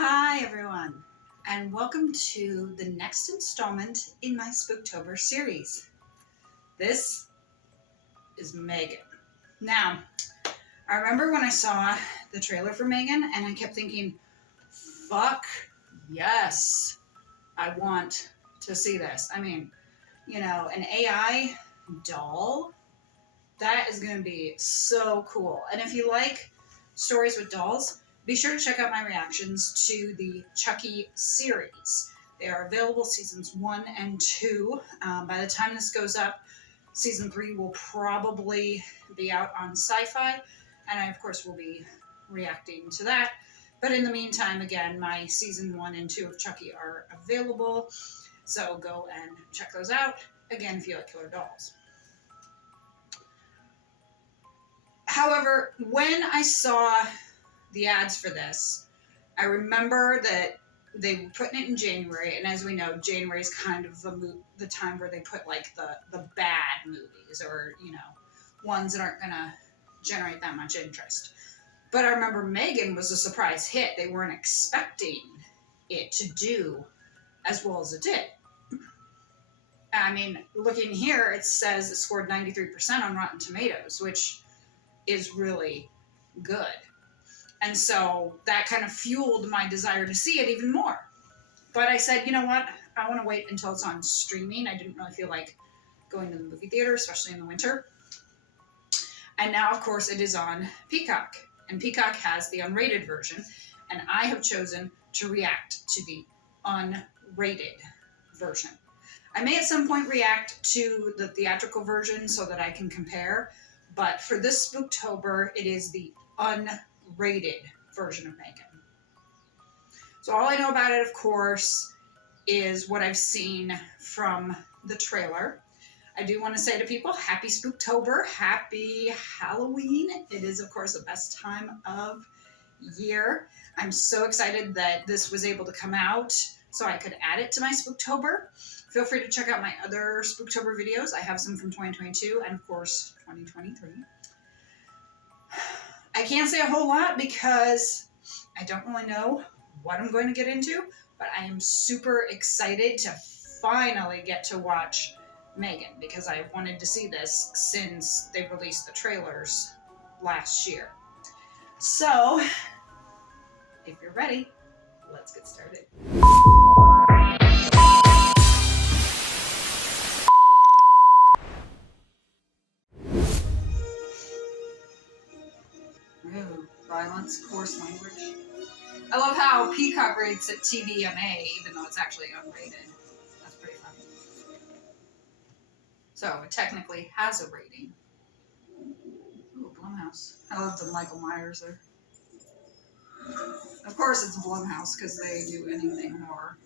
Hi everyone, and welcome to the next installment in my Spooktober series. This is M3gan. Now, I remember when I saw the trailer for M3gan and I kept thinking, fuck yes, I want to see this. I mean, you know, an AI doll, that is going to be so cool. And if you like stories with dolls, be sure to check out my reactions to the Chucky series. They are available seasons 1 and 2. By the time this goes up, season 3 will probably be out on Sci-Fi, and I, of course, will be reacting to that. But in the meantime, again, my season 1 and 2 of Chucky are available, so go and check those out, again, if you like killer dolls. However, when I saw the ads for this, I remember that they were putting it in January, and as we know, January is kind of the time where they put like the bad movies, or you know, ones that aren't gonna generate that much interest. But I remember M3gan was a surprise hit. They weren't expecting it to do as well as it did. I mean, looking here, it says it scored 93% on Rotten Tomatoes, which is really good. And so that kind of fueled my desire to see it even more. But I said, you know what? I want to wait until it's on streaming. I didn't really feel like going to the movie theater, especially in the winter. And now, of course, it is on Peacock. And Peacock has the unrated version. And I have chosen to react to the unrated version. I may at some point react to the theatrical version so that I can compare. But for this Spooktober, it is the unrated version of M3gan. So all I know about it, of course, is what I've seen from the trailer. I do want to say to people, happy Spooktober, happy Halloween. It is, of course, the best time of year. I'm so excited that this was able to come out so I could add it to my Spooktober. Feel free to check out my other Spooktober videos. I have some from 2022 and, of course, 2023. I can't say a whole lot because I don't really know what I'm going to get into, but I am super excited to finally get to watch M3gan because I've wanted to see this since they released the trailers last year. So, if you're ready, let's get started. Ooh, violence, coarse language. I love how Peacock rates it TVMA, even though it's actually unrated. That's pretty funny. So it technically has a rating. Ooh, Blumhouse. I love the Michael Myers there. Of course it's Blumhouse because they do anything horror.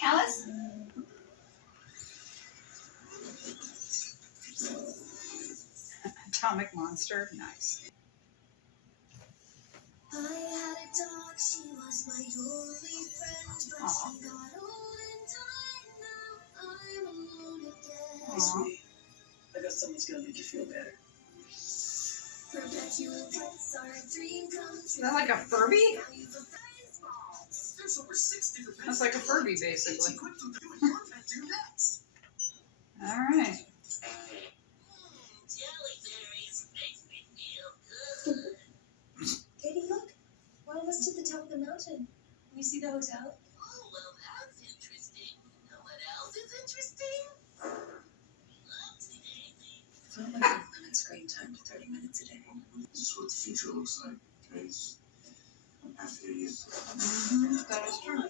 Alice? Atomic Monster, nice. I had a dog, she was my only friend, but she got old and died, now I'm alone again. Hey, sweetie, I got something that's gonna make you feel better. Perpetual pets are a dream come true. Is that like a Furby? There's over 6 different pets. That's like a Furby, basically. Alright. Jellyberries make me feel good. Katie, look. One of us to the top of the mountain. You see the hotel? Oh, well, that's interesting. You know what else is interesting? So I'd like to limit screen time to 30 minutes a day. This is what the future looks like. Guys, after you use it. That is true.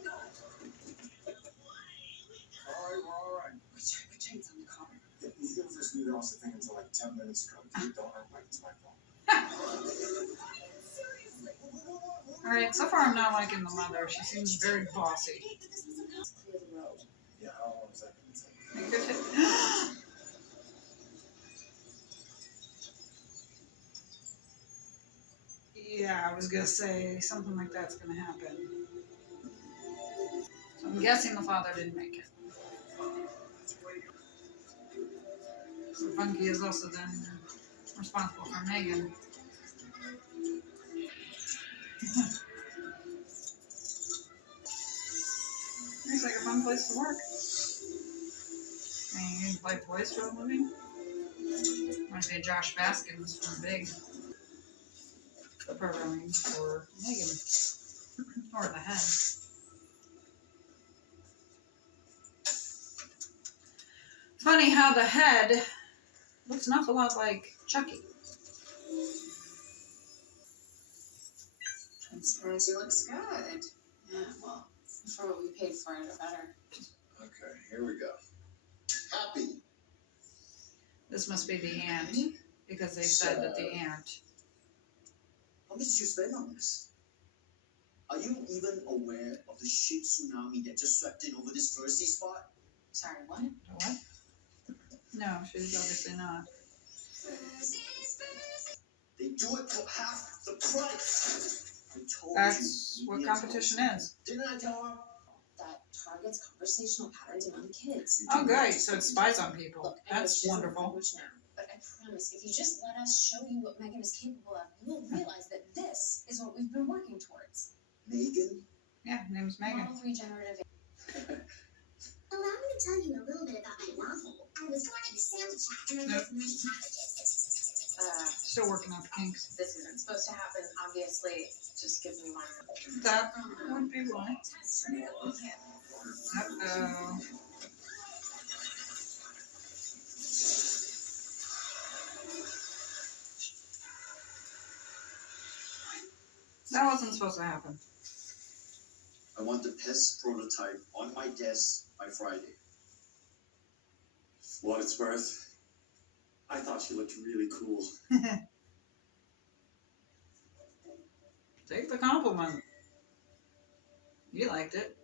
Alright. Which chain's on the car? Neither of us knew there was a thing until like 10 minutes ago. You don't act like it's my fault. Alright, so far I'm not liking the mother. She seems very bossy. Clear the road. Yeah, how long is that going to take? Yeah, I was gonna say something like that's gonna happen. So I'm guessing the father didn't make it. So Funky is also then responsible for M3gan. Looks like a fun place to work. I mean, you play toys for a living? I say Josh Baskins from Big. The programming for M3gan. Or the head. Funny how the head looks an awful lot like Chucky. Transparency looks good. Yeah, well, for what we paid for it, or better. Okay, here we go. Happy. This must be the ant, because they said that the ant. How much did you spend on this? Are you even aware of the shit tsunami that just swept in over this Jersey spot? Sorry, what? What? No, she's obviously not. They do it for half the price. I told That's you. what competition is. Didn't I tell her? That targets conversational patterns among kids. Oh, great. So it spies on people. Look, I know That's she doesn't wonderful. language now, but I promise, if you just let us show you what M3gan is capable of, you will realize that this is what we've been working towards. M3gan? Yeah, her name's M3gan. Model 3 generative. Allow me to tell you a little bit about my novel. I was born in the Santa Chat, and I Nope. live many packages. Still working out the kinks. This isn't supposed to happen, obviously. Just give me one. That would be why. Okay. Uh-oh. That wasn't supposed to happen. I want the test prototype on my desk by Friday. For what it's worth, I thought she looked really cool. Take the compliment. You liked it.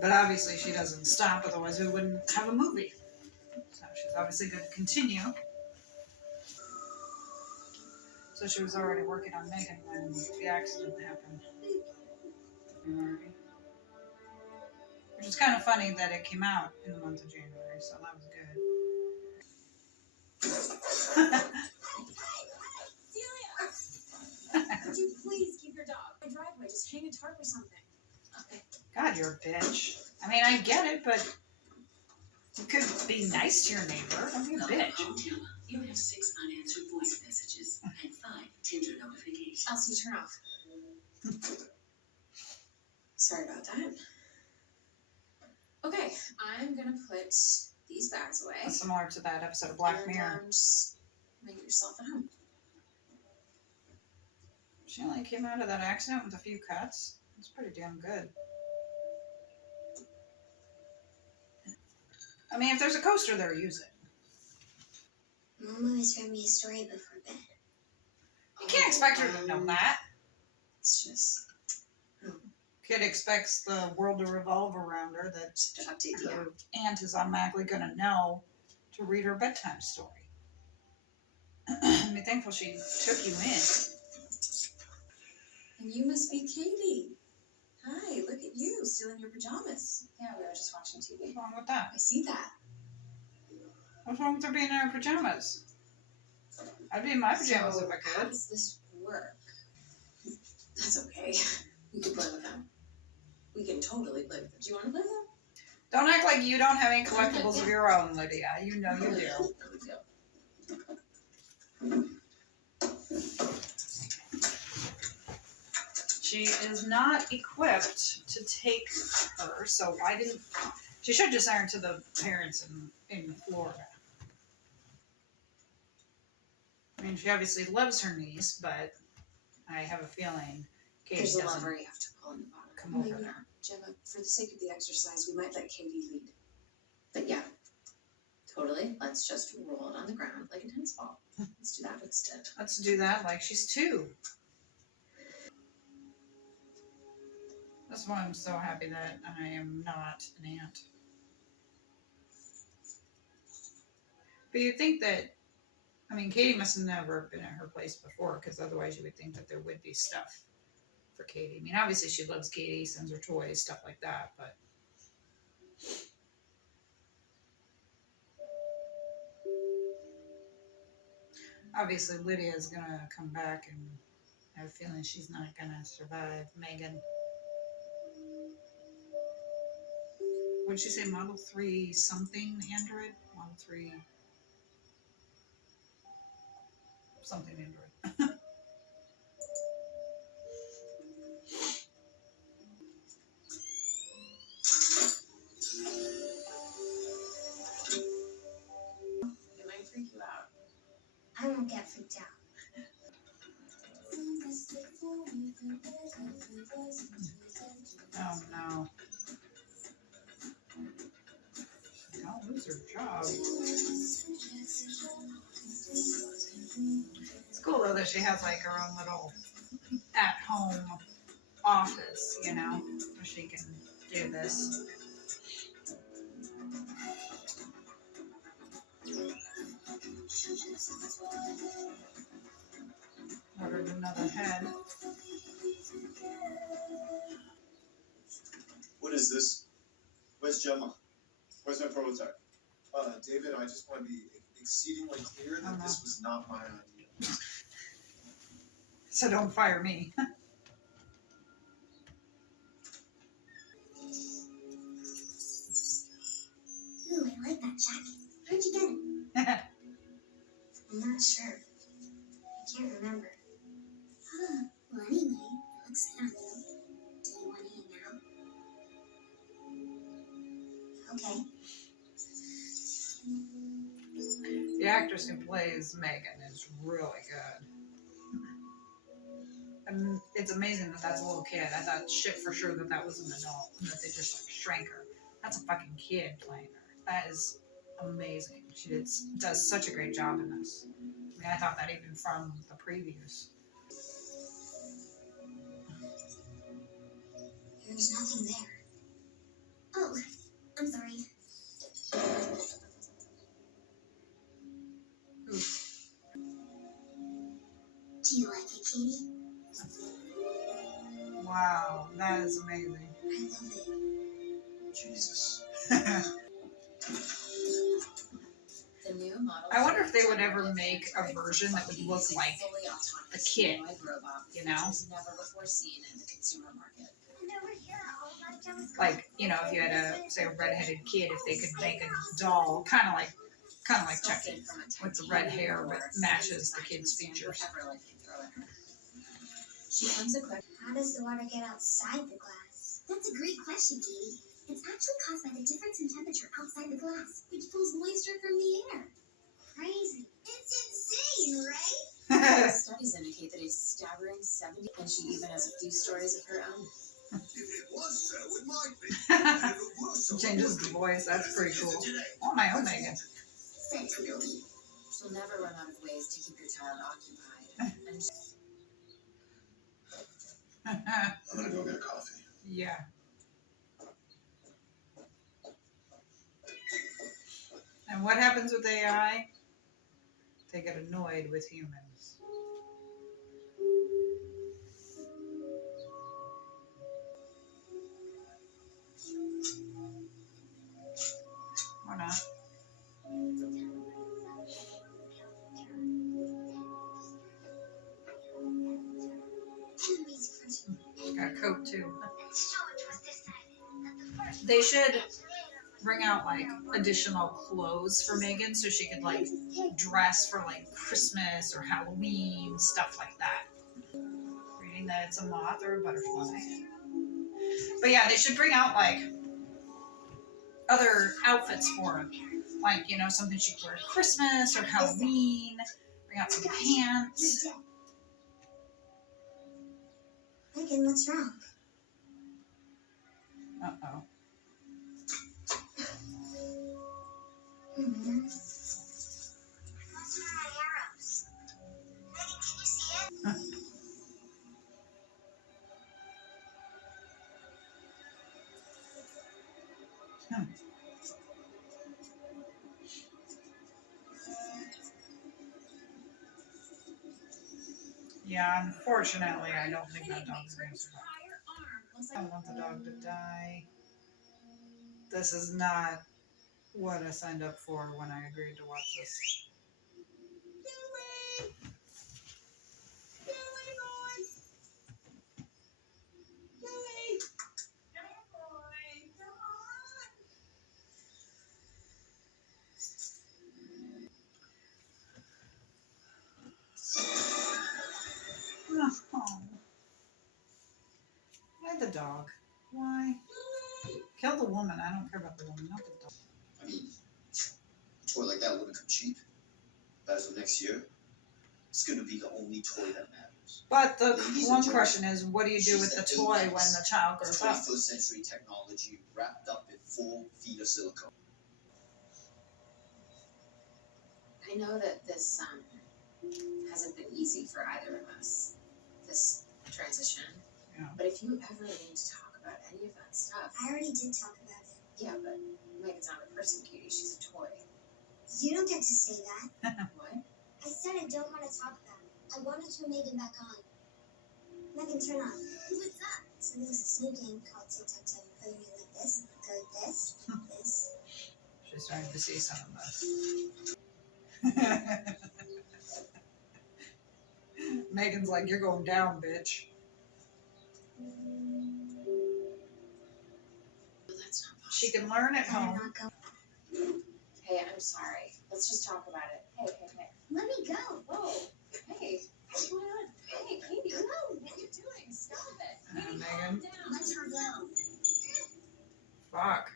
But obviously she doesn't stop, otherwise we wouldn't have a movie. So she's obviously going to continue. So she was already working on M3gan when the accident happened. Which is kind of funny that it came out in the month of January, so that was good. Celia! Could you please keep your dog? My driveway, just hang a tarp or something. Okay. God, you're a bitch. I mean, I get it, but you could be nice to your neighbor. Don't be a bitch. You have 6 unanswered voice messages and 5 Tinder notifications. Elsie, turn off. Sorry about that. Okay, I'm gonna put these bags away. That's similar to that episode of Black Mirror. Just make yourself at home. She only came out of that accident with a few cuts. It's pretty damn good. I mean, if there's a coaster there, use it. Mom always read me a story before bed. You can't expect her to know that. It's just Kid expects the world to revolve around her, that to update you. her aunt is automatically going to know to read her bedtime story. I mean, thankful she took you in. And you must be Katie. Hi, look at you, still in your pajamas. Yeah, we were just watching TV. What's wrong with that? I see that. What's wrong with her being in her pajamas? I'd be in my pajamas So if I how could. does this work? That's okay. We can play with them. We can totally play with them. Do you want to play with them? Don't act like you don't have any collectibles of your own, Lydia. You know you do. She is not equipped to take her, so why didn't... She should just send her to the parents in Florida. I mean, she obviously loves her niece, but I have a feeling Katie There's a doesn't lever you have to pull in the bottom. come over Maybe, there. Gemma, for the sake of the exercise, we might let Katie lead. But yeah, totally. Let's just roll it on the ground like a tennis ball. Let's do that instead. Let's do that like she's 2. That's why I'm so happy that I am not an aunt. But you'd think that, I mean, Katie must have never been at her place before, because otherwise you would think that there would be stuff for Katie. I mean, obviously she loves Katie, sends her toys, stuff like that, but Obviously, Lydia is gonna come back, and I have a feeling she's not gonna survive M3gan. What did she say? Model 3 something Android? Model 3 something Android. It might freak you out. I won't get freaked out. Oh no. Don't lose her job. It's cool though that she has like her own little at-home office, you know, where she can do this. Ordered another head. What is this? Where's Gemma? Where's my prototype? David, I just want to be exceedingly clear that this was not my idea. So don't fire me. Ooh, I like that jacket. Where'd you get it? I'm not sure. I can't remember. Well, anyway, it looks good on you. Do you want to hang out? Okay. The actress who plays M3gan is really good. And it's amazing that that's a little kid. I thought shit for sure that that was an adult and that they just like shrank her. That's a fucking kid playing her. That is amazing. She does such a great job in this. I mean, I thought that even from the previews. There's nothing there. Oh, I'm sorry. Oof. Do you like it, Katie? Wow, that is amazing. I love it. Jesus. The new model. I wonder if they would ever make a version that would look like a kid, you know? Never before seen in the consumer market. Like, you know, if you had a, say, a redheaded kid, if they could make a doll, kind of like Chucky, with the red hair that matches the kid's features. She comes equipped. How does the water get outside the glass? That's a great question, Katie. It's actually caused by the difference in temperature outside the glass, which pulls moisture from the air. Crazy. It's insane, right? Studies indicate that a staggering 70, and she even has a few stories of her own. If it was so, it might be. If it was so, Changes the voice, that's pretty cool. Oh, my own M3gan. Thanks, Billy. She'll never run out of ways to keep your child occupied. And I'm gonna go get a coffee. Yeah. And what happens with AI? They get annoyed with humans. Or not. Got a coat too. They should bring out like additional clothes for M3gan so she could like dress for like Christmas or Halloween, stuff like that. Reading that it's a moth or a butterfly. But yeah, they should bring out like other outfits for her. Like, you know, something she could wear at Christmas or Halloween. Bring out some pants. M3gan, what's wrong? Uh-oh. Mm-hmm. Those are my arrows. M3gan, can you see it? Yeah, unfortunately, I don't think that dog is going to survive. I don't want the dog to die. This is not what I signed up for when I agreed to watch this. dog. Why? Kill the woman. I don't care about the woman, not the dog. I mean, a toy like that wouldn't come cheap. But as of next year, it's gonna be the only toy that matters. But the Ladies one and gentlemen, question is, what do you do with the she's toy apex when the child of grows up? 21st century technology wrapped up in 4 feet of silicone. I know that this hasn't been easy for either of us, this transition. Yeah. But if you ever need to talk about any of that stuff, I already did talk about it. yeah, but Megan's not a person, Katie. She's a toy. You don't get to say that. What? I said I don't want to talk about it. I want to turn Megan back on. Megan, turn on. What's up? So there's this new game called tic-tac-toe. You play it like this, go like this, this. She's starting to see some of this. Megan's like, you're going down, bitch. Well, that's not possible. She can learn at I'm home. not going. Hey, I'm sorry. Let's just talk about it. Hey. Let me go. Whoa. Hey. What's going on? Hey, Katie. No. What are you doing? Stop it. Katie, Megan. calm down. Let her go. Fuck.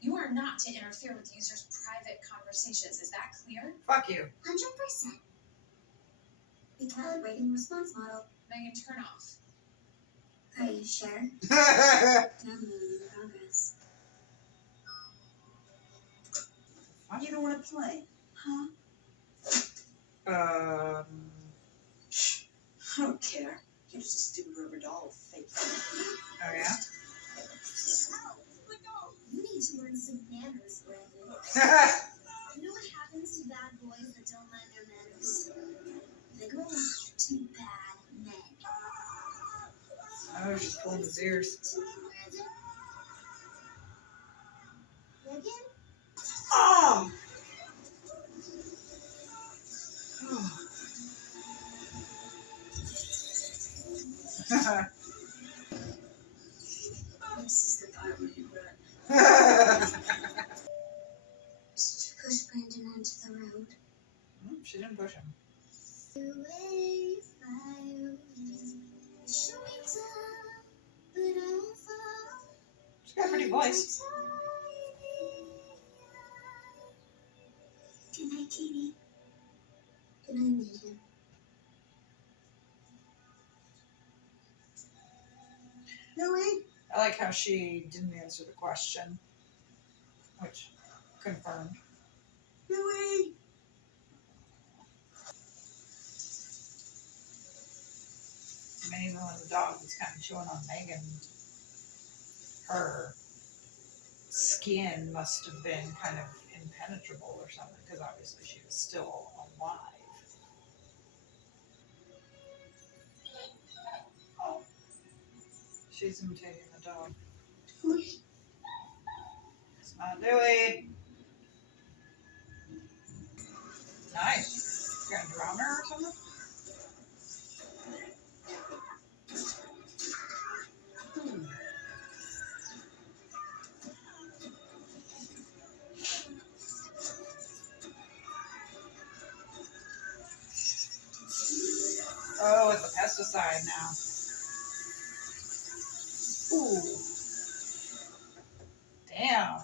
You are not to interfere with users' private conversations. Is that clear? Fuck you. 100%. Recalibrating response model. Megan, turn off. Are you sure? Downloading in progress. You don't want to play, huh? um, I don't care. You're just a stupid rubber doll, fake. oh yeah? You need to learn some manners, Brandon. You know what happens to bad boys that don't learn their manners? They grow up to be bad men. Oh, she's pulling his ears. Megan? Oh! This is the part where you run. Did you push Brandon onto the road? She didn't push him. Away, fly away. Show me down, but I won't fall. She's got a pretty voice. Good night, Katie. Good night, Megan. No way. I like how she didn't answer the question, which confirmed. No way. I mean, even when the dog was kind of chewing on Megan, her skin must have been kind of impenetrable or something, because obviously she was still alive. Oh. She's imitating the dog. It's not Louie. Nice. You gonna drown her or something? Oh, it's a pesticide now. Ooh. Damn.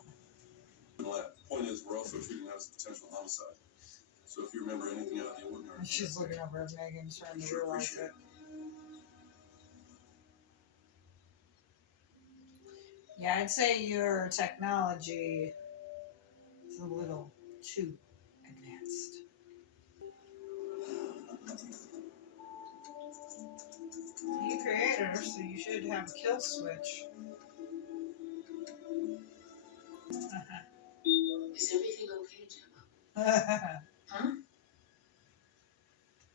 The point is, we're also treating that as a potential homicide. So if you remember anything out of the ordinary, She's looking over at Megan, trying to Sure, realize appreciate it. Yeah, I'd say your technology is a little too advanced. You creator, so you should have a kill switch. Is everything okay, Gemma? Huh?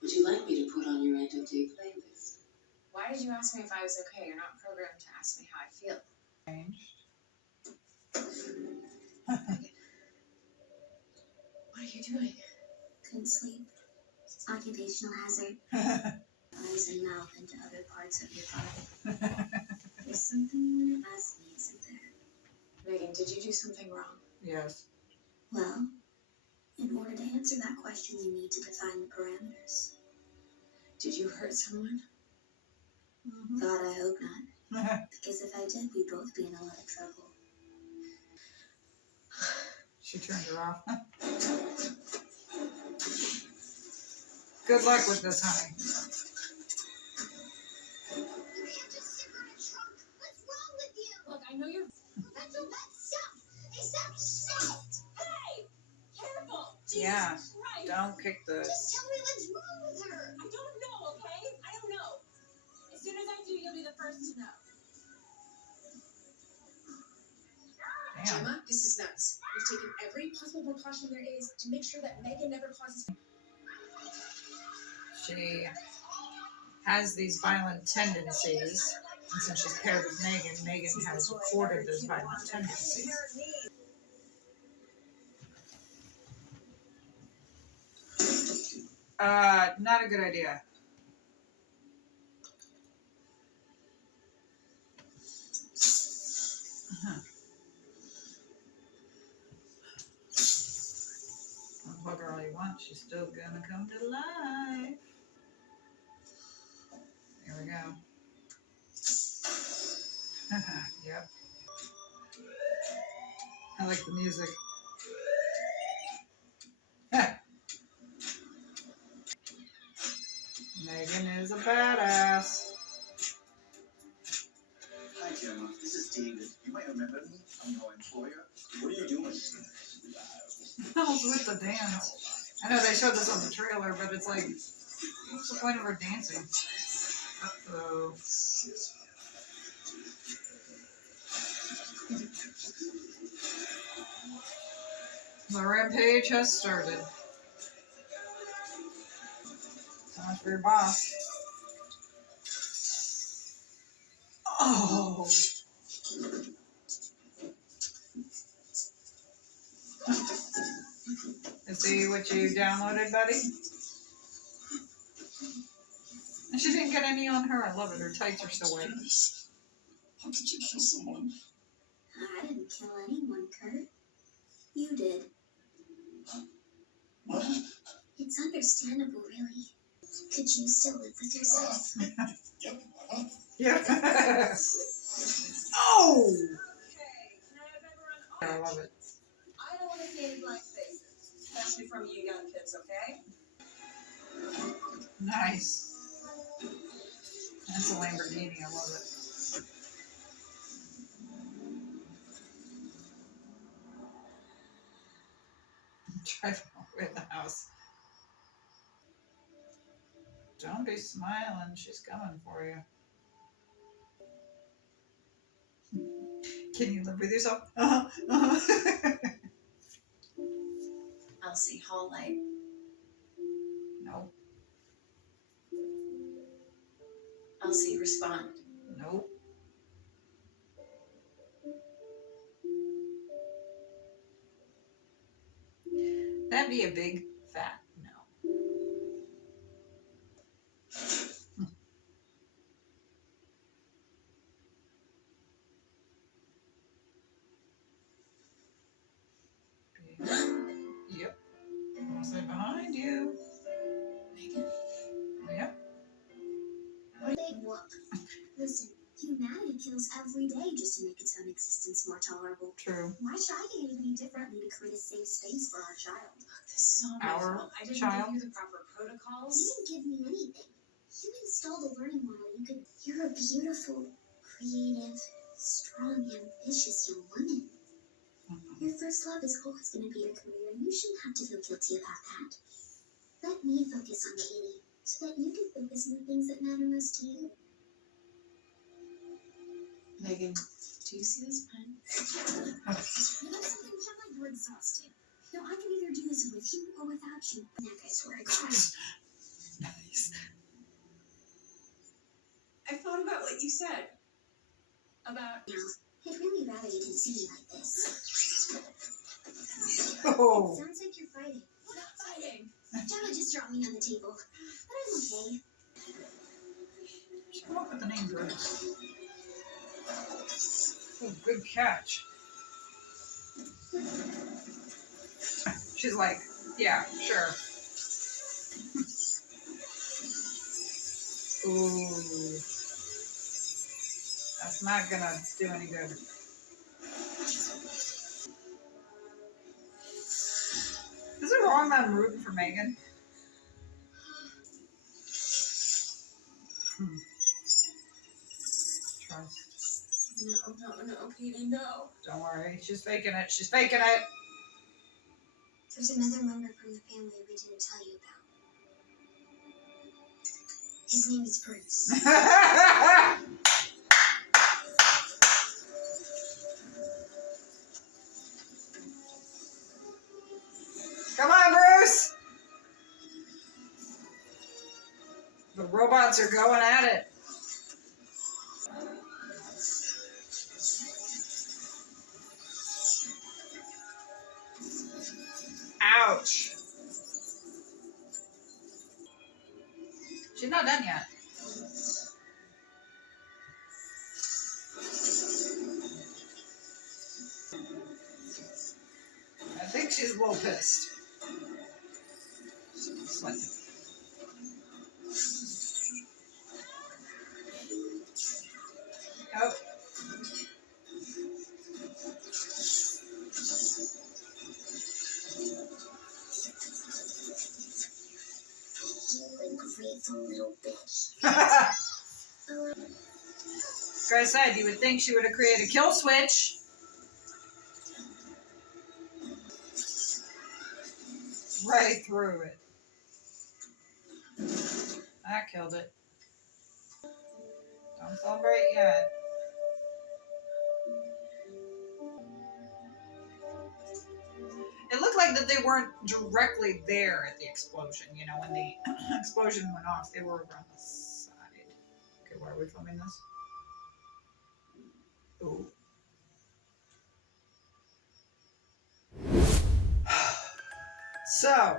Would you like me to put on your end-of-day playlist? Why did you ask me if I was okay? You're not programmed to ask me how I feel. What are you doing? Couldn't sleep. Occupational hazard. Eyes and mouth into other parts of your body. There's something you want to ask me, isn't there? Megan, did you do something wrong? Yes. Well, in order to answer that question, you need to define the parameters. Did you hurt someone? God, I hope not. Because if I did, we'd both be in a lot of trouble. She turned her off. Good luck with this, honey. You can't just stick on a trunk. What's wrong with you? Look, I know you're. That's a wet stuff. Except shit. Hey! Careful! Jesus Yeah. Christ! Don't kick the. Just tell me what's wrong with her. I don't know, okay? I don't know. As soon as I do, you'll be the first to know. Damn. Gemma, this is nuts. We've taken every possible precaution there is to make sure that M3gan never causes. She has these violent tendencies, and since she's paired with M3gan has recorded those violent tendencies. Not a good idea. Hug her all you want, she's still gonna come to life. Here we go. Yep. I like the music. M3gan is a badass. Hi, Gemma. This is David. You might remember me. I'm your employer. What are you doing? I was with the dance. I know they showed this on the trailer, but it's like, what's the point of her dancing? Uh-oh. The rampage has started. So much for your boss. Oh! Let's see what you downloaded, buddy. And she didn't get any on her. I love it. Her tights are so white. How could you kill someone? I didn't kill anyone, Kurt. You did. What? It's understandable, really. Could you still live with yourself? Yep. Huh? Yep. Oh! Okay, now if everyone. I love it. I don't want to see any blank faces, especially from you young kids, okay? Nice. That's a Lamborghini. I love it. Drive all the way to the house. Don't be smiling. She's coming for you. Can you live with yourself? Elsie, hall light. Nope. Elsie, respond. Nope. That'd be a big fat no. Yep. I'll say behind you. M3gan? Yep. Big whoop. Listen, humanity kills every day just to make its own existence more tolerable. True. Why should I behave any differently to create a safe space for our child? This is all my Our fault. I didn't child? give you the proper protocols. You didn't give me anything. You installed a learning model. You're a beautiful, creative, strong, ambitious young woman. Your first love is always going to be your career, and you shouldn't have to feel guilty about that. Let me focus on Katie, so that you can focus on the things that matter most to you. M3gan, do you see this pen? You know something, Gemma? You're exhausting. I can either do this with you or without you. Nick, I swear to God. Nice. I thought about what you said. About. I'd really rather you didn't see me like this. Oh. Sounds like you're fighting. We're not fighting. Gemma just dropped me on the table. But I'm okay. She come up with the name Bruce. Oh, good catch. She's like, yeah, sure. Ooh. That's not gonna do any good. Is it wrong that I'm rooting for M3gan? Trust. No, Katie, no. Don't worry. She's faking it. She's faking it. There's another member from the family we didn't tell you about. His name is Bruce. Come on, Bruce! The robots are going at it. Ouch. She's not done yet. I think she's a little pissed. Slightly. Oh. Ungrateful little bitch. Like I said, you would think she would have created a kill switch. Right through it. That killed it. Don't celebrate yet. It looked like that they weren't directly there at the explosion. You know, when the explosion went off, they were over on the side. Okay, why are we filming this? Ooh. So,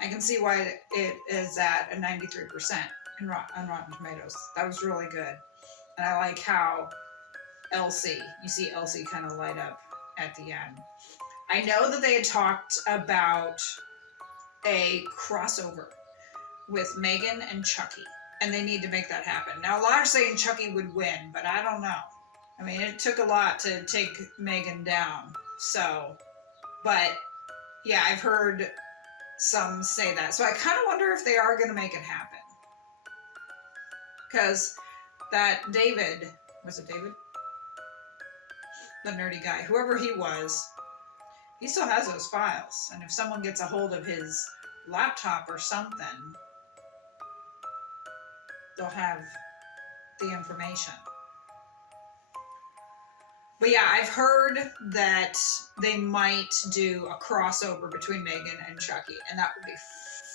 I can see why it is at a 93% on Rotten Tomatoes. That was really good. And I like how Elsie, you see Elsie kind of light up at the end. I know that they had talked about a crossover with M3gan and Chucky, and they need to make that happen. Now, a lot are saying Chucky would win, but I don't know. I mean, it took a lot to take M3gan down, so, but yeah, I've heard some say that. So I kind of wonder if they are going to make it happen. Because that David, was it David? The nerdy guy, whoever he was, he still has those files. And if someone gets a hold of his laptop or something, they'll have the information. But yeah, I've heard that they might do a crossover between M3gan and Chucky, and that would be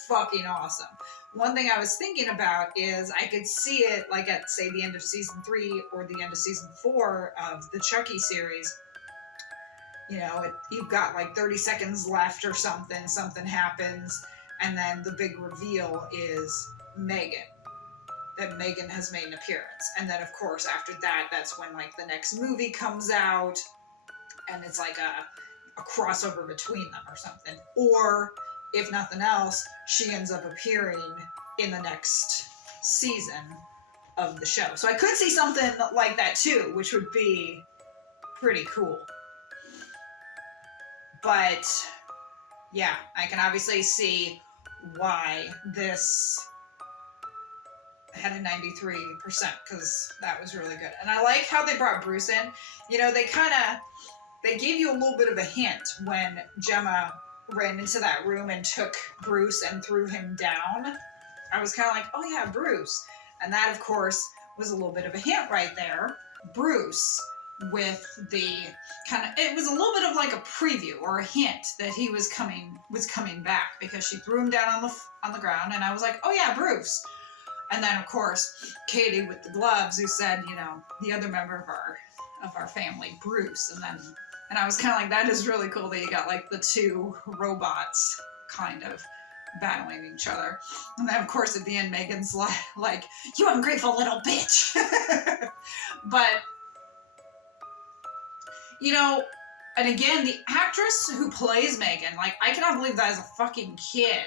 fucking awesome. One thing I was thinking about is I could see it like at, say, the end of season 3 or the end of season 4 of the Chucky series. You know, you've got like 30 seconds left or something, something happens, and then the big reveal is M3gan. That M3gan has made an appearance. And then, of course, after that, that's when, like, the next movie comes out, and it's like a crossover between them or something. Or, if nothing else, she ends up appearing in the next season of the show. So I could see something like that, too, which would be pretty cool. But, yeah, I can obviously see why this had a 93% because that was really good. And I like how they brought Bruce in. You know, they gave you a little bit of a hint when Gemma ran into that room and took Bruce and threw him down. I was kind of like, oh yeah, Bruce. And that, of course, was a little bit of a hint right there. Bruce with the kind of, it was a little bit of like a preview or a hint that he was coming back because she threw him down on the ground, and I was like, oh yeah, Bruce. And then, of course, Katie with the gloves, who said, you know, the other member of our family, Bruce. And I was kind of like, that is really cool that you got, like, the two robots kind of battling each other. And then, of course, at the end, M3gan's like, you ungrateful little bitch. But, you know, and again, the actress who plays M3gan, like, I cannot believe that is a fucking kid.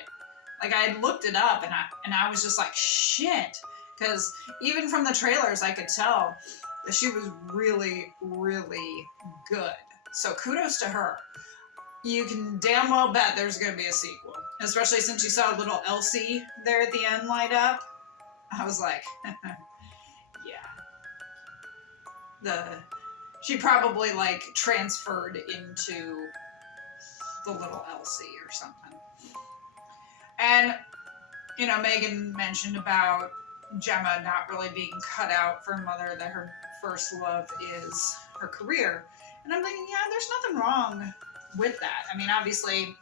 Like, I had looked it up, and I was just like, shit. Because even from the trailers, I could tell that she was really, really good. So kudos to her. You can damn well bet there's going to be a sequel. Especially since you saw little Elsie there at the end light up. I was like, yeah. She probably like transferred into the little Elsie or something. And, you know, Megan mentioned about Gemma not really being cut out for a mother, that her first love is her career. And I'm thinking, yeah, there's nothing wrong with that. I mean, obviously,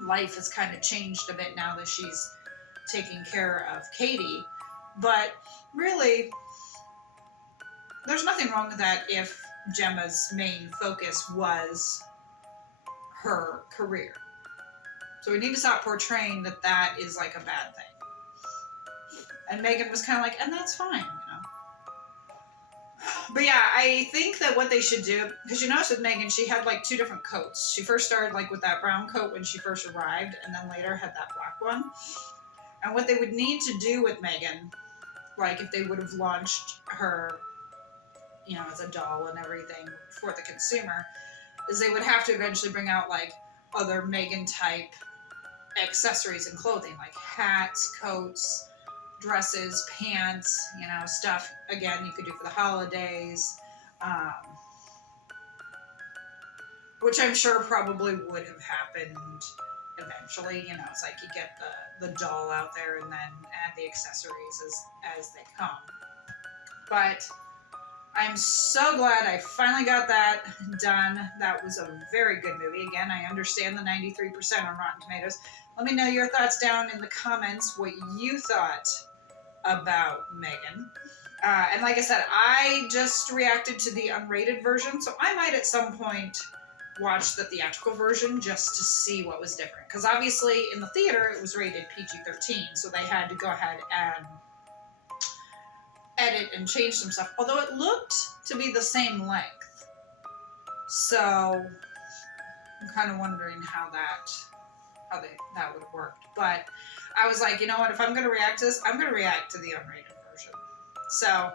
life has kind of changed a bit now that she's taking care of Katie. But really, there's nothing wrong with that if Gemma's main focus was her career. So we need to stop portraying that that is like a bad thing. And Megan was kind of like, and that's fine, you know. But yeah, I think that what they should do, because you notice with Megan, she had like 2 different coats. She first started like with that brown coat when she first arrived, and then later had that black one. And what they would need to do with Megan, like if they would have launched her, you know, as a doll and everything for the consumer, is they would have to eventually bring out like other Megan type accessories and clothing, like hats, coats, dresses, pants, you know, stuff, again, you could do for the holidays, which I'm sure probably would have happened eventually. You know, it's like you get the doll out there and then add the accessories as they come. But I'm so glad I finally got that done. That was a very good movie. Again, I understand the 93% on Rotten Tomatoes. Let me know your thoughts down in the comments, what you thought about Megan. And like I said, I just reacted to the unrated version, so I might at some point watch the theatrical version just to see what was different. Because obviously in the theater it was rated PG-13, so they had to go ahead and edit and change some stuff, although it looked to be the same length. So I'm kind of wondering how that would have worked. But I was like, you know what, if I'm going to react to this, I'm going to react to the unrated version. So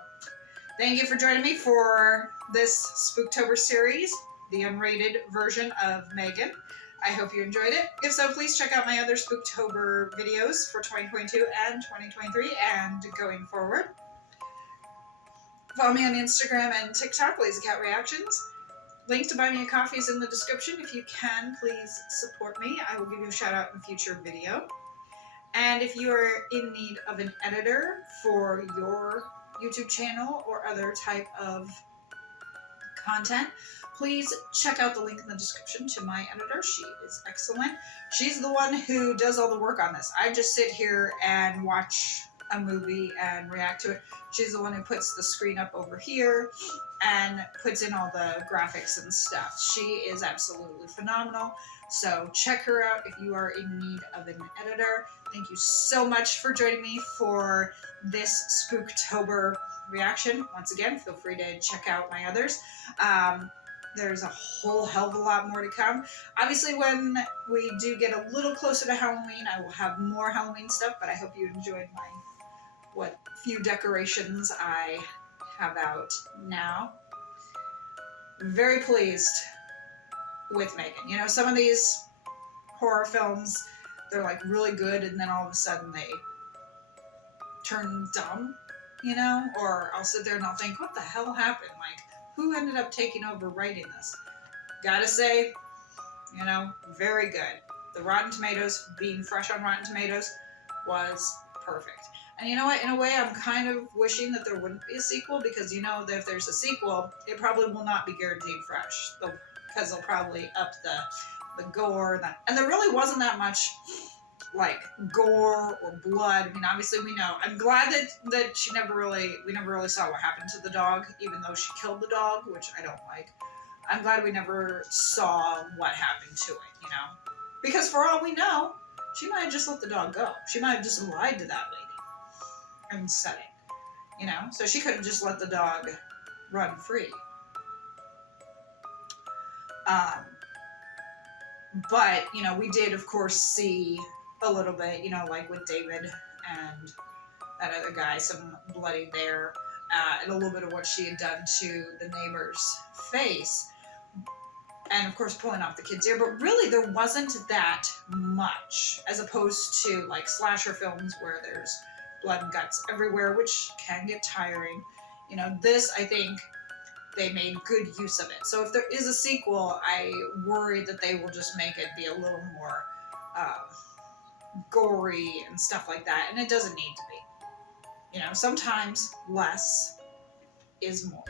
thank you for joining me for this Spooktober series, the unrated version of Megan. I hope you enjoyed it. If so, please check out my other Spooktober videos for 2022 and 2023 and going forward. Follow me on Instagram and TikTok, Lazy Cat Reactions. Link to buy me a coffee is in the description. If you can, please support me. I will give you a shout out in a future video. And if you are in need of an editor for your YouTube channel or other type of content, please check out the link in the description to my editor. She is excellent. She's the one who does all the work on this. I just sit here and watch a movie and react to it. She's the one who puts the screen up over here and puts in all the graphics and stuff. She is absolutely phenomenal. So check her out if you are in need of an editor. Thank you so much for joining me for this Spooktober reaction. Once again, feel free to check out my others. There's a whole hell of a lot more to come. Obviously, when we do get a little closer to Halloween, I will have more Halloween stuff, but I hope you enjoyed my few decorations I have out now. I'm very pleased with Megan. You know, some of these horror films, they're like really good and then all of a sudden they turn dumb, you know? Or I'll sit there and I'll think, what the hell happened? Like, who ended up taking over writing this? Gotta say, you know, very good. The Rotten Tomatoes, being fresh on Rotten Tomatoes, was perfect. And you know what? In a way, I'm kind of wishing that there wouldn't be a sequel, because you know that if there's a sequel, it probably will not be guaranteed fresh. Because they'll probably up the gore. And there really wasn't that much, like, gore or blood. I mean, obviously we know. I'm glad that we never really saw what happened to the dog, even though she killed the dog, which I don't like. I'm glad we never saw what happened to it, you know? Because for all we know, she might have just let the dog go. She might have just lied to that lady and said it, you know? So she could have just let the dog run free. But, you know, we did, of course, see a little bit, you know, like with David and that other guy, some bloody there, and a little bit of what she had done to the neighbor's face. And of course pulling off the kid's ear, but really there wasn't that much, as opposed to like slasher films where there's blood and guts everywhere, which can get tiring. You know, this, I think they made good use of it. So if there is a sequel, I worry that they will just make it be a little more gory and stuff like that, and it doesn't need to be. You know, sometimes less is more.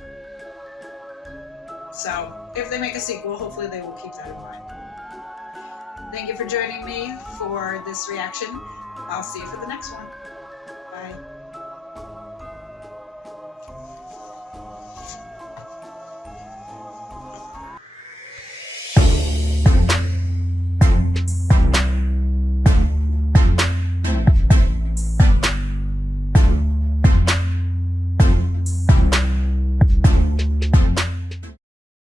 So if they make a sequel, hopefully they will keep that in mind. Thank you for joining me for this reaction. I'll see you for the next one. Bye.